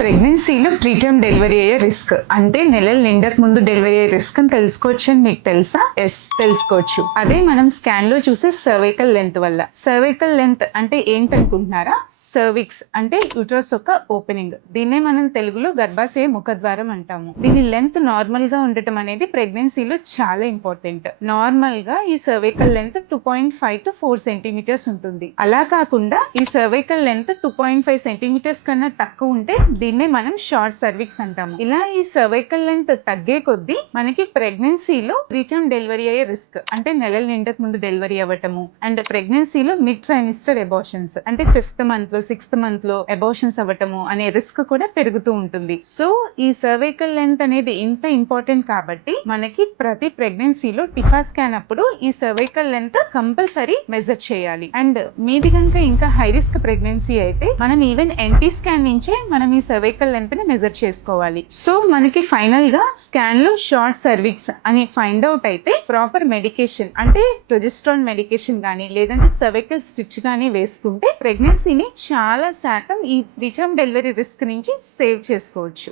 ప్రెగ్నెన్సీలో preterm delivery అయ్యే risk అంటే నెలలు నిండక ముందు డెలివరీ అయ్యే రిస్క్ అని తెలుసుకోవచ్చు అని మీకు తెలుసా? ఎస్, తెలుసుకోవచ్చు. అదే మనం స్కాన్ లో చూసే సర్వైకల్ లెంత్ వల్ల. సర్వైకల్ లెంత్ అంటే ఏంటనుకుంటున్నారా? సర్విక్స్ అంటే యూట్రస్ యొక్క ఓపెనింగ్. దీన్నే మనం తెలుగులో గర్భాశయ ముఖద్వారం అంటాము. దీని లెంత్ నార్మల్ గా ఉండటం అనేది ప్రెగ్నెన్సీలో చాలా ఇంపార్టెంట్. నార్మల్ గా ఈ సర్వైకల్ లెంత్ 2.5 to 4 సెంటీమీటర్స్ ఉంటుంది. అలా కాకుండా ఈ సర్వైకల్ లెంత్ 2.5 సెంటీమీటర్స్ కన్నా తక్కువ ఉంటే దీన్నే మనం షార్ట్ సర్విక్స్ అంటాము. ఇలా ఈ సర్వైకల్ లెంత్ తగ్గే కొద్దీ మనకి ప్రెగ్నెన్సీలో ప్రీటర్మ్ డెలివరీ అయ్యే రిస్క్ అంటే నెలలు నిండక ముందు డెలివరీ అవ్వటము అండ్ ప్రెగ్నెన్సీలో మిడ్ ట్రైమిస్టర్ అబార్షన్స్ అంటే 5th మంత్ లో 6th మంత్ లో అబార్షన్స్ అవ్వటము అనే రిస్క్ కూడా పెరుగుతూ ఉంటుంది. సో ఈ సర్వైకల్ లెంత్ అనేది ఇంత ఇంపార్టెంట్ కాబట్టి మనకి ప్రతి ప్రెగ్నెన్సీలో టిఫా స్కాన్ అప్పుడు ఈ సర్వైకల్ లెంత్ కంపల్సరీ మెజర్ చేయాలి. అండ్ మీది కనుక ఇంకా హై రిస్క్ ప్రెగ్నెన్సీ అయితే మనం ఈవెన్ ఎన్టీ స్కాన్ నుంచే మనం ఈ సర్వైకల్ లెంత్ ని మెజర్ చేసుకోవాలి. సో మనకి ఫైనల్ గా స్కాన్ లో షార్ట్ సర్విక్స్ అని ఫైండ్ అవుట్ అయితే ప్రాపర్ మెడికేషన్ అంటే ప్రొజెస్ట్రాన్ మెడికేషన్ గానీ లేదంటే సర్వైకల్ స్టిచ్ గానీ వేసుకుంటే ప్రెగ్నెన్సీని చాలా శాతం ఈ ప్రీటర్మ్ డెలివరీ రిస్క్ నుంచి సేవ్ చేసుకోవచ్చు.